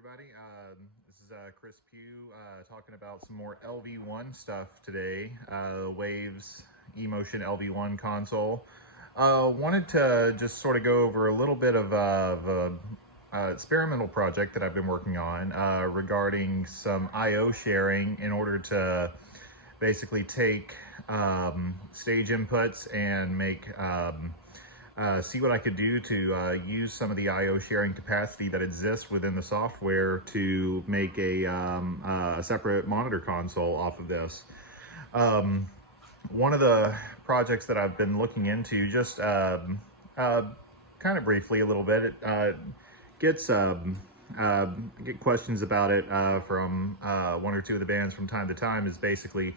everybody. This is Chris Pugh talking about some more LV1 stuff today. Waves eMotion LV1 console. Wanted to just sort of go over a little bit of experimental project that I've been working on regarding some I/O sharing in order to basically take stage inputs and make see what I could do to use some of the I/O sharing capacity that exists within the software to make a separate monitor console off of this. One of the projects that I've been looking into, just kind of briefly a little bit, get questions about it from one or two of the bands from time to time, is basically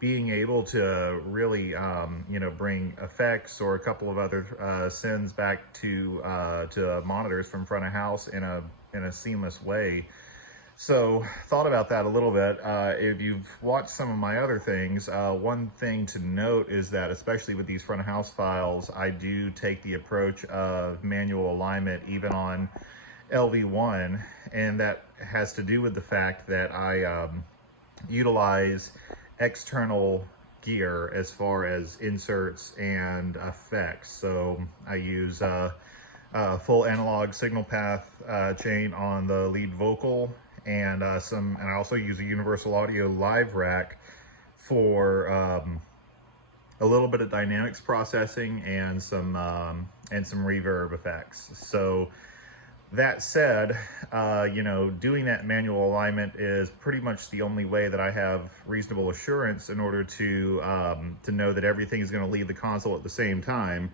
being able to really, bring effects or a couple of other sends back to monitors from front of house in a seamless way. So thought about that a little bit. If you've watched some of my other things, one thing to note is that especially with these front of house files, I do take the approach of manual alignment even on LV1, and that has to do with the fact that I utilize external gear as far as inserts and effects. So I use a full analog signal path chain on the lead vocal, and I also use a universal audio live rack for a little bit of dynamics processing and some reverb effects. So that said, doing that manual alignment is pretty much the only way that I have reasonable assurance in order to know that everything is going to leave the console at the same time.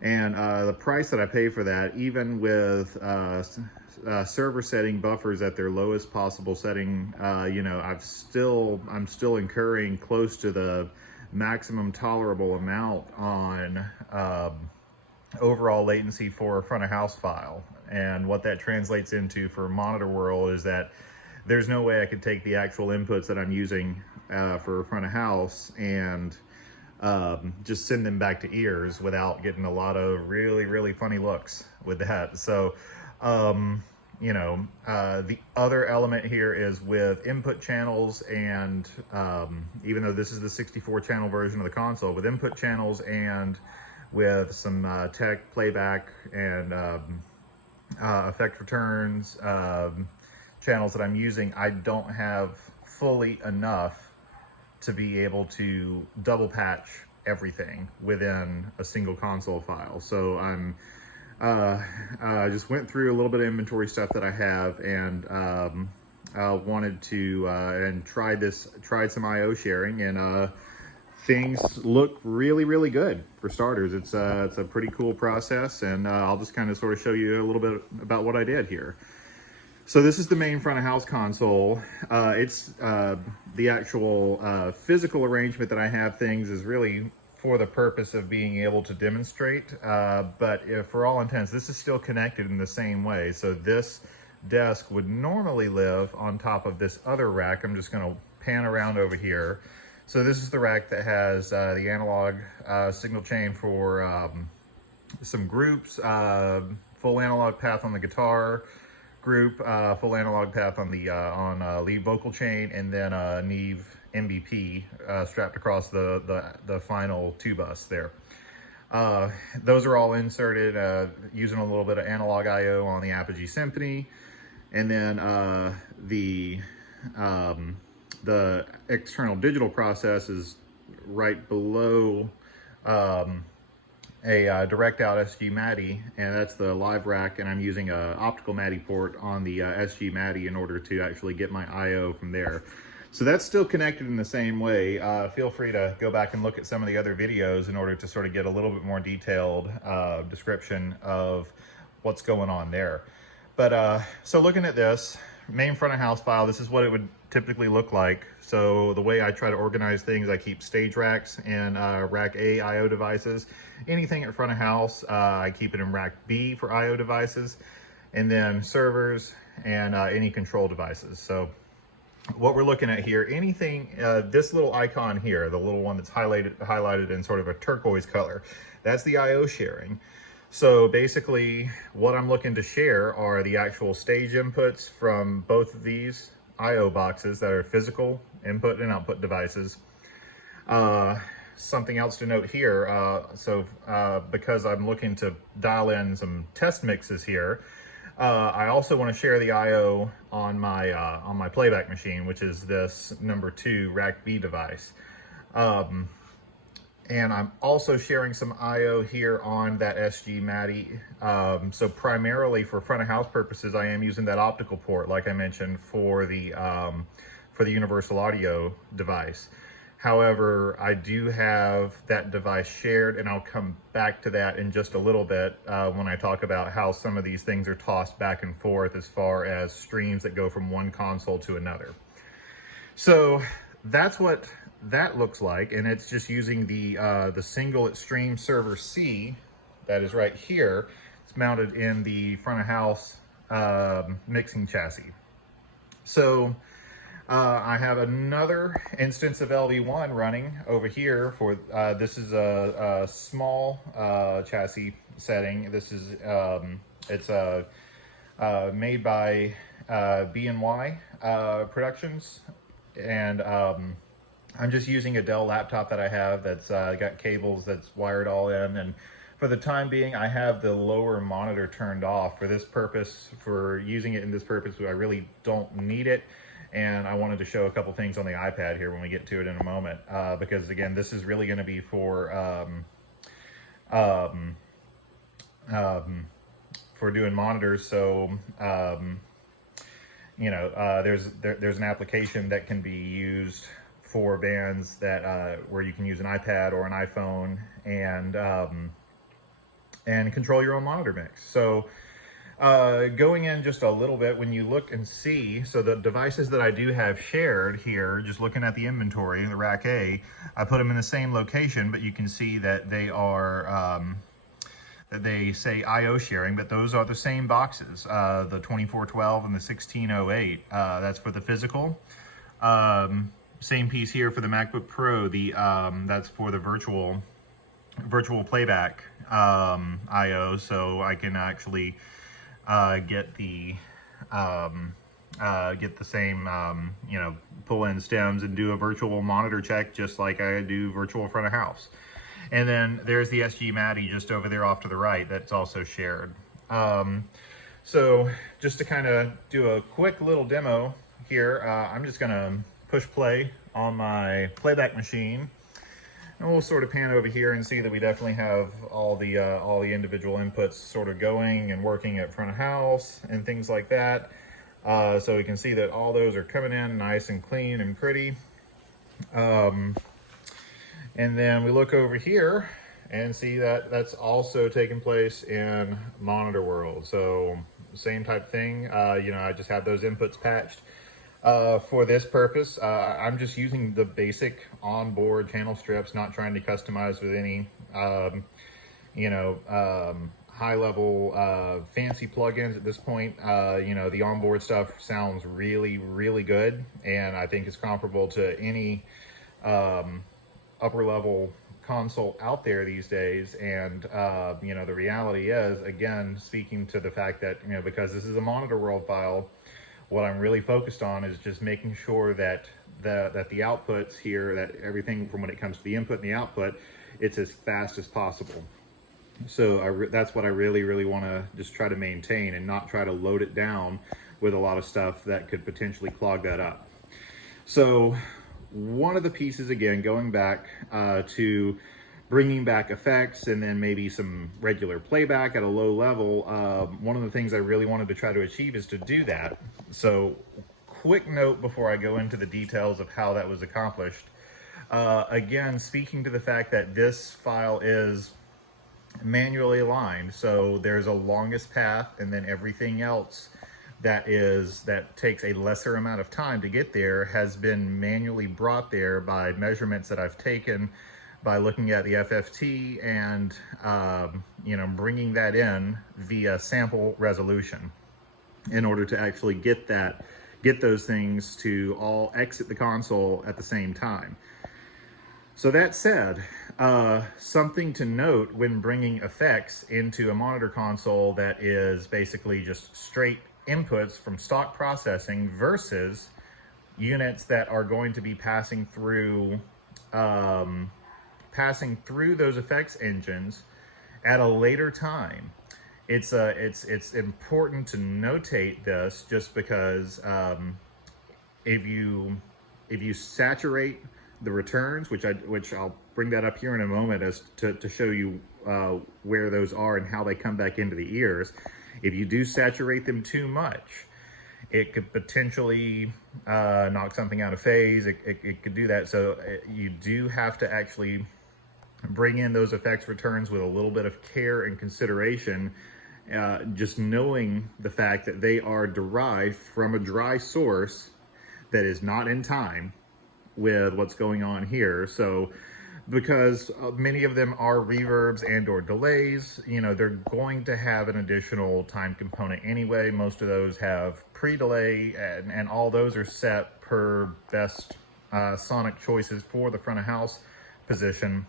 And the price that I pay for that, even with server setting buffers at their lowest possible setting, I'm still incurring close to the maximum tolerable amount on overall latency for a front of house file. And what that translates into for monitor world is that there's no way I could take the actual inputs that I'm using for front of house and just send them back to ears without getting a lot of really funny looks with that. So the other element here is with input channels, and even though this is the 64 channel version of the console, with input channels and with some tech playback and effect returns channels that I'm using, I don't have fully enough to be able to double patch everything within a single console file. So I just went through a little bit of inventory stuff that I have, and wanted to and tried some I/O sharing, and things look really good. For starters, it's a pretty cool process, and I'll just kind of sort of show you a little bit about what I did here. So this is the main front of house console. It's the actual physical arrangement that I have things is really for the purpose of being able to demonstrate, but if, for all intents, this is still connected in the same way. So this desk would normally live on top of this other rack. I'm just going to pan around over here. So this is the rack that has the analog signal chain for some groups, full analog path on the guitar group, full analog path on the lead vocal chain, and then a Neve MVP strapped across the final two bus there. Those are all inserted using a little bit of analog I/O on the Apogee Symphony, and then the external digital process is right below a direct out SG MADI, and that's the live rack, and I'm using a optical MADI port on the SG MADI in order to actually get my I/O from there. So that's still connected in the same way. Feel free to go back and look at some of the other videos in order to sort of get a little bit more detailed description of what's going on there. But so looking at this main front of house file, this is what it would typically look like. So the way I try to organize things, I keep stage racks and rack A I/O devices. Anything at front of house, I keep it in rack B for I/O devices, and then servers and any control devices. So what we're looking at here, anything, this little icon here, the little one that's highlighted in sort of a turquoise color, that's the I/O sharing. So basically what I'm looking to share are the actual stage inputs from both of these I/O boxes that are physical input and output devices. Something else to note here, because I'm looking to dial in some test mixes here, I also want to share the I/O on my playback machine, which is this number 2 Rack B device. And I'm also sharing some I/O here on that SG Matty. So primarily for front of house purposes, I am using that optical port, like I mentioned, for the universal audio device. However, I do have that device shared, and I'll come back to that in just a little bit when I talk about how some of these things are tossed back and forth as far as streams that go from one console to another. So that's what that looks like, and it's just using the single Extreme Server C that is right here. It's mounted in the front of house mixing chassis. So I have another instance of LV1 running over here for this is a small chassis setting. This is it's made by B&Y Productions, and I'm just using a Dell laptop that I have that's got cables that's wired all in, and for the time being I have the lower monitor turned off for this purpose. For using it in this purpose, I really don't need it. And I wanted to show a couple things on the iPad here when we get to it in a moment, because again, this is really going to be for doing monitors. So there's an application that can be used for bands that where you can use an iPad or an iPhone and control your own monitor mix. So going in just a little bit, when you look and see, so the devices that I do have shared here, just looking at the inventory, the Rack A, I put them in the same location, but you can see that they are, that they say I/O sharing, but those are the same boxes, the 2412 and the 1608. That's for the physical. Same piece here for the MacBook Pro. That's for the virtual playback I/O, so I can actually get the same pull in stems and do a virtual monitor check just like I do virtual front of house. And then there's the SG Matty just over there off to the right that's also shared. So just to kind of do a quick little demo here, I'm just gonna push play on my playback machine. And we'll sort of pan over here and see that we definitely have all the individual inputs sort of going and working at front of house and things like that. So we can see that all those are coming in nice and clean and pretty. And then we look over here and see that that's also taking place in monitor world. So same type thing. I just have those inputs patched. For this purpose, I'm just using the basic onboard channel strips, not trying to customize with any, high-level fancy plugins at this point. The onboard stuff sounds really, really good, and I think it's comparable to any upper-level console out there these days. And the reality is, again, speaking to the fact that because this is a monitor world file, what I'm really focused on is just making sure that the outputs here, that everything from when it comes to the input and the output, it's as fast as possible. So that's what I really, really want to just try to maintain, and not try to load it down with a lot of stuff that could potentially clog that up. So one of the pieces, again, going back to bringing back effects and then maybe some regular playback at a low level, one of the things I really wanted to try to achieve is to do that. So quick note before I go into the details of how that was accomplished. Again, speaking to the fact that this file is manually aligned, so there's a longest path, and then everything else that takes a lesser amount of time to get there has been manually brought there by measurements that I've taken by looking at the FFT and bringing that in via sample resolution in order to actually get those things to all exit the console at the same time. So that said, something to note when bringing effects into a monitor console that is basically just straight inputs from stock processing versus units that are going to be um, passing through those effects engines at a later time. It's important to notate this just because if you saturate the returns, which I'll bring that up here in a moment as to show you where those are and how they come back into the ears. If you do saturate them too much, it could potentially knock something out of phase. It could do that. So you do have to actually bring in those effects returns with a little bit of care and consideration, just knowing the fact that they are derived from a dry source that is not in time with what's going on here. So because many of them are reverbs and or delays, they're going to have an additional time component anyway. Most of those have pre-delay, and all those are set per best sonic choices for the front of house position.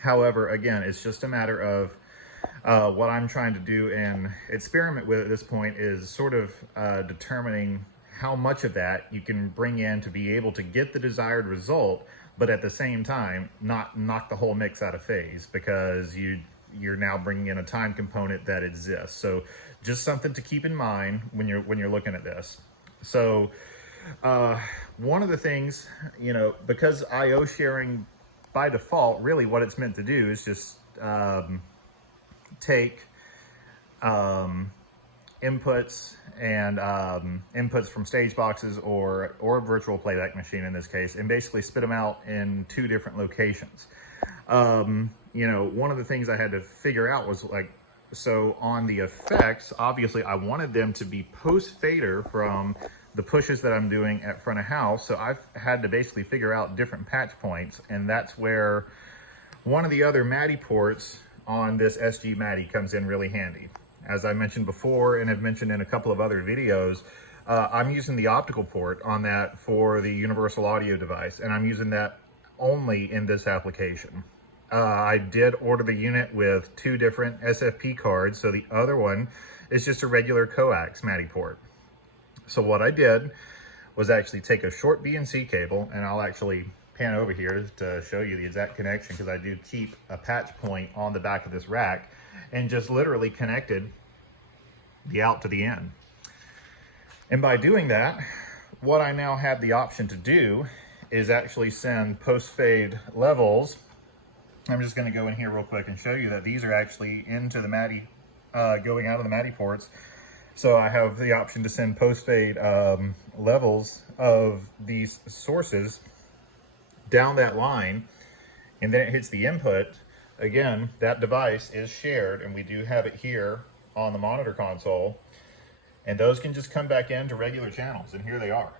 However, again, it's just a matter of what I'm trying to do and experiment with at this point is sort of determining how much of that you can bring in to be able to get the desired result, but at the same time not knock the whole mix out of phase, because you're now bringing in a time component that exists. So just something to keep in mind when you're looking at this. So one of the things, because IO sharing by default, really what it's meant to do is just take inputs and inputs from stage boxes or a virtual playback machine in this case, and basically spit them out in two different locations. One of the things I had to figure out was so on the effects, obviously I wanted them to be post fader from the pushes that I'm doing at front of house. So I've had to basically figure out different patch points, and that's where one of the other MADI ports on this SG MADI comes in really handy. As I mentioned before, and have mentioned in a couple of other videos, I'm using the optical port on that for the universal audio device, and I'm using that only in this application. I did order the unit with two different SFP cards, so the other one is just a regular coax MADI port. So what I did was actually take a short BNC cable, and I'll actually pan over here to show you the exact connection, because I do keep a patch point on the back of this rack, and just literally connected the out to the in. And by doing that, what I now have the option to do is actually send post-fade levels. I'm just going to go in here real quick and show you that these are actually into the MADI, going out of the MADI ports. So I have the option to send post-fade levels of these sources down that line, and then it hits the input. Again, that device is shared, and we do have it here on the monitor console, and those can just come back into regular channels, and here they are.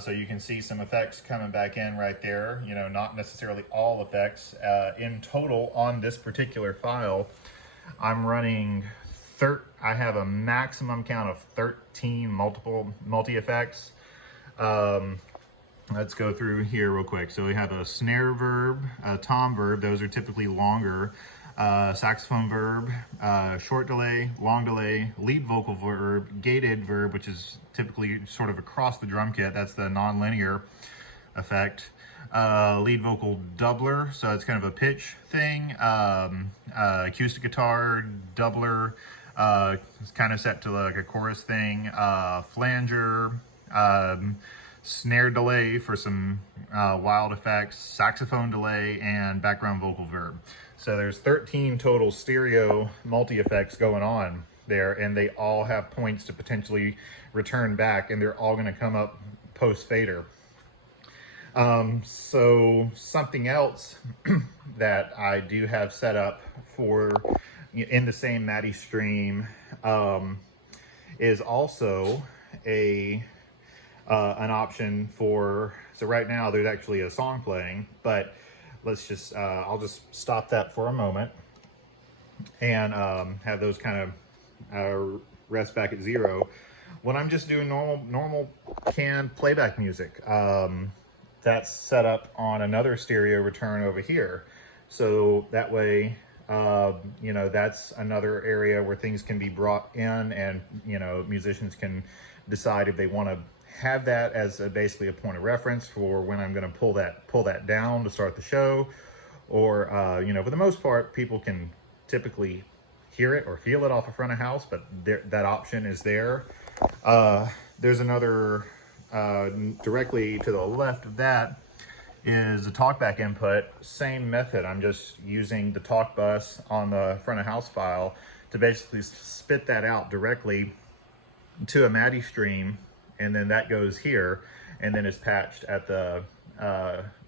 So you can see some effects coming back in right there, not necessarily all effects. In total on this particular file, I'm running I have a maximum count of 13 multi-effects. Let's go through here real quick. So we have a snare verb, a tom verb, those are typically longer, saxophone verb, short delay, long delay, lead vocal verb, gated verb, which is typically sort of across the drum kit, that's the non-linear effect, lead vocal doubler, so it's kind of a pitch thing, acoustic guitar doubler, it's kind of set to like a chorus thing, flanger, snare delay for some wild effects, saxophone delay, and background vocal verb. So there's 13 total stereo multi-effects going on there, and they all have points to potentially return back, and they're all going to come up post-fader. So something else that I do have set up for in the same MADI stream is also an option for, so right now there's actually a song playing, but let's just, I'll just stop that for a moment and have those kind of rest back at zero. When I'm just doing normal canned playback music, that's set up on another stereo return over here. So that way, you know, that's another area where things can be brought in, and, you know, musicians can decide if they want to have that as basically a point of reference for when I'm going to pull that down to start the show. Or, you know, for the most part, people can typically hear it or feel it off of front of house, but that option is there. There's another, directly to the left of that is a talkback input. Same method. I'm just using the talk bus on the front of house file to basically spit that out directly to a MADI stream, and then that goes here, and then is patched at the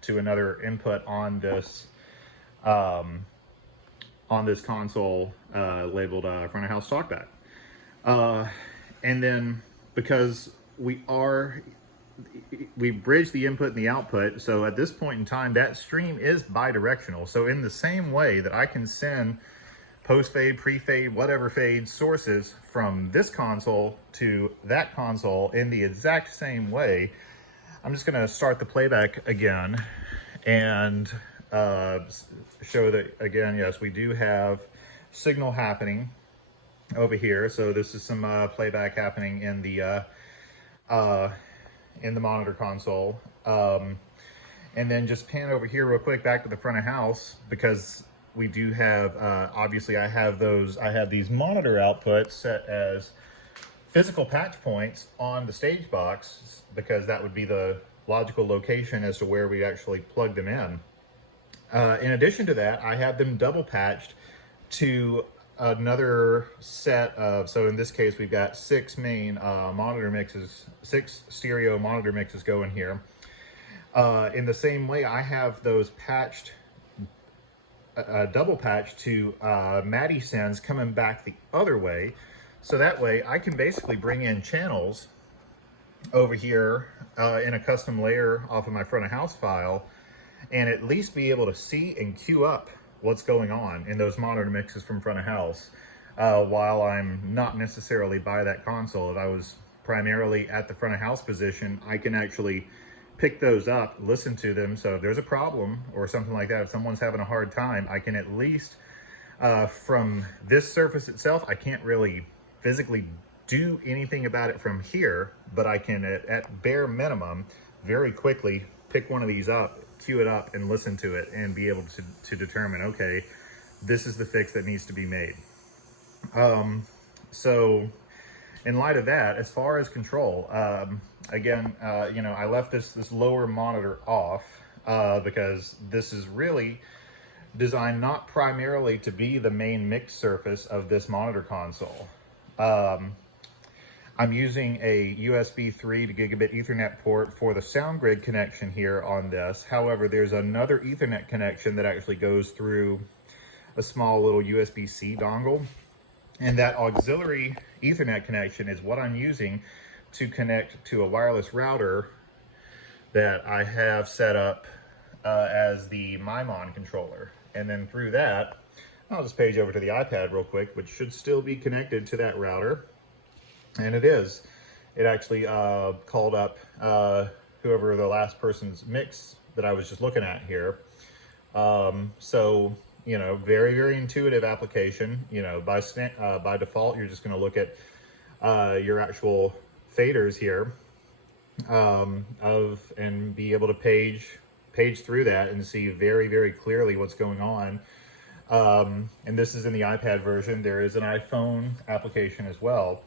to another input on this console labeled front of house talkback. And then because we bridge the input and the output, so at this point in time that stream is bi-directional. So in the same way that I can send post-fade, pre-fade, whatever fade sources from this console to that console in the exact same way, I'm just going to start the playback again and show that, again, yes, we do have signal happening over here. So this is some playback happening in the monitor console. And then just pan over here real quick back to the front of house, because we do have, obviously I have these monitor outputs set as physical patch points on the stage box, because that would be the logical location as to where we actually plug them in. In addition to that, I have them double patched to another set of, so in this case, we've got 6 main monitor mixes, 6 stereo monitor mixes going here. In the same way, I have those patched, double patched to MADI sends coming back the other way. So that way I can basically bring in channels over here in a custom layer off of my front of house file, and at least be able to see and queue up what's going on in those monitor mixes from front of house while I'm not necessarily by that console. If I was primarily at the front of house position, I can actually pick those up, listen to them. So if there's a problem or something like that, if someone's having a hard time, I can at least, from this surface itself, I can't really physically do anything about it from here, but I can at bare minimum very quickly pick one of these up, queue it up, and listen to it, and be able to determine, okay, this is the fix that needs to be made. So in light of that, as far as control, again, you know, I left this lower monitor off because this is really designed not primarily to be the main mix surface of this monitor console. I'm using a USB 3 to gigabit Ethernet port for the sound grid connection here on this. However, there's another Ethernet connection that actually goes through a small little USB-C dongle. And that auxiliary Ethernet connection is what I'm using to connect to a wireless router that I have set up as the MyMon controller. And then through that, I'll just page over to the iPad real quick, which should still be connected to that router. And it is. It actually called up whoever the last person's mix that I was just looking at here. So, you know, very, very intuitive application. You know, by default, you're just going to look at your actual faders here and be able to page through that and see very, very clearly what's going on. And this is in the iPad version. There is an iPhone application as well.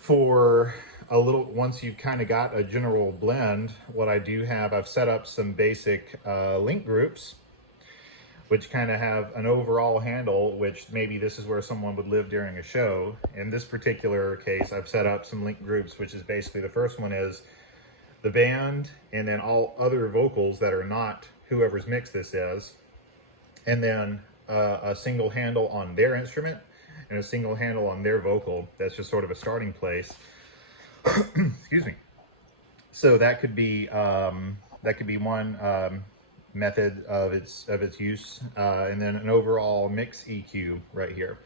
For a little, once you've kind of got a general blend, what I do have, I've set up some basic link groups, which kind of have an overall handle, which maybe this is where someone would live during a show. In this particular case, I've set up some link groups, which is basically, the first one is the band, and then all other vocals that are not whoever's mix this is, and then a single handle on their instrument and a single handle on their vocal. That's just sort of a starting place. Excuse me. So that could be one method of its use, and then an overall mix EQ right here.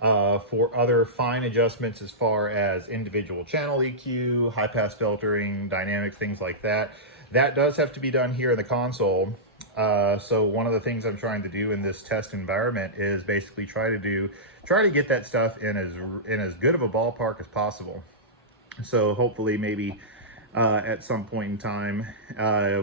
For other fine adjustments as far as individual channel EQ, high pass filtering, dynamics, things like that, That does have to be done here in the console. So one of the things I'm trying to do in this test environment is basically try to get that stuff in as good of a ballpark as possible. So hopefully maybe at some point in time,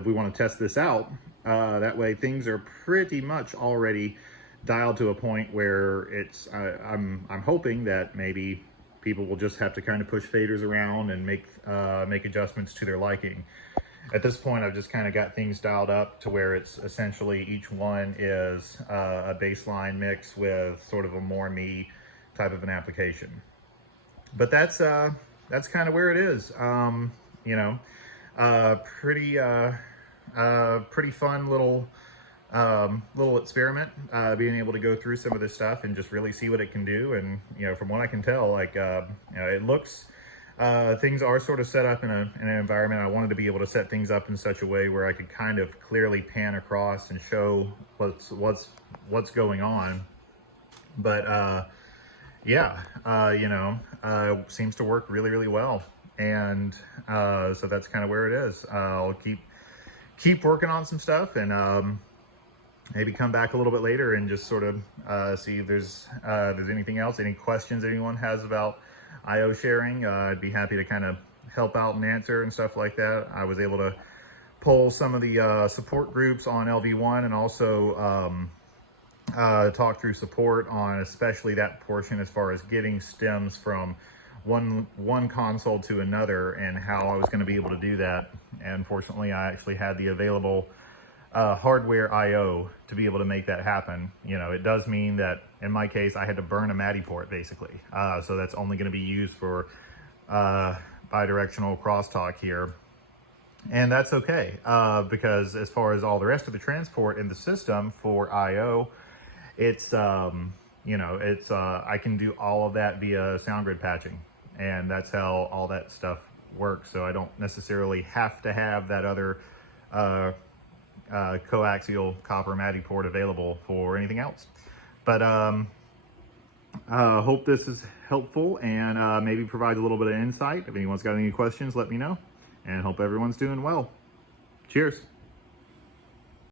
we want to test this out. That way things are pretty much already dialed to a point where I'm hoping that maybe people will just have to kind of push faders around and make adjustments to their liking. At this point, I've just kind of got things dialed up to where it's essentially each one is a baseline mix with sort of a more me type of an application. But that's kind of where it is. You know, pretty fun little experiment, being able to go through some of this stuff and just really see what it can do. And you know, from what I can tell, like you know, it looks things are sort of set up in an environment. I wanted to be able to set things up in such a way where I could kind of clearly pan across and show what's going on. But yeah, you know, seems to work really well. And so that's kind of where it is. I'll keep working on some stuff, and maybe come back a little bit later and just sort of see if there's anything else, any questions anyone has about IO sharing. I'd be happy to kind of help out and answer and stuff like that. I was able to pull some of the support groups on LV1 and also talk through support on especially that portion as far as getting stems from one console to another and how I was going to be able to do that. And fortunately, I actually had the available hardware IO to be able to make that happen. You know, it does mean that in my case, I had to burn a MADI port basically. So that's only going to be used for bi-directional crosstalk here. And that's okay, because as far as all the rest of the transport in the system for IO, it's, you know, it's, I can do all of that via sound grid patching. And that's how all that stuff works. So I don't necessarily have to have that other coaxial copper MADI port available for anything else. But hope this is helpful and maybe provides a little bit of insight. If anyone's got any questions, let me know, and hope everyone's doing well. Cheers.